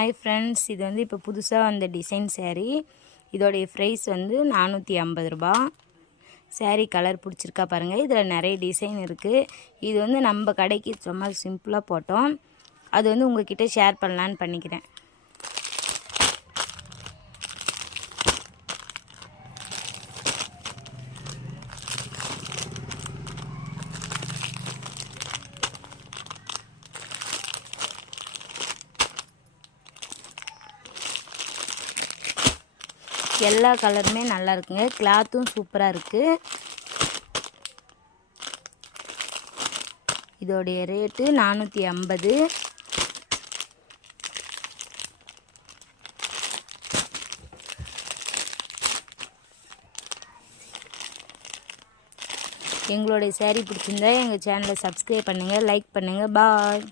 Hi friends, இது வந்து இப்போ புதுசாக வந்த டிசைன் saree. இதோடைய ப்ரைஸ் வந்து 450 ரூபா. saree கலர் பிடிச்சிருக்கா பாருங்கள். இதில் நிறைய டிசைன் இருக்குது. இது வந்து நம்ம கடைக்கு சும்மா சிம்பிளாக போட்டோம். அது வந்து உங்ககிட்ட ஷேர் பண்ணலான்னு பண்ணிக்கிறேன். எல்லா கலருமே நல்லா இருக்குங்க. கிளாத்தும் சூப்பராக இருக்குது. இதோடைய ரேட்டு 450. எங்களுடைய saree பிடிச்சிருந்தா எங்கள் சேனலை சப்ஸ்கிரைப் பண்ணுங்கள், லைக் பண்ணுங்கள். பாய்.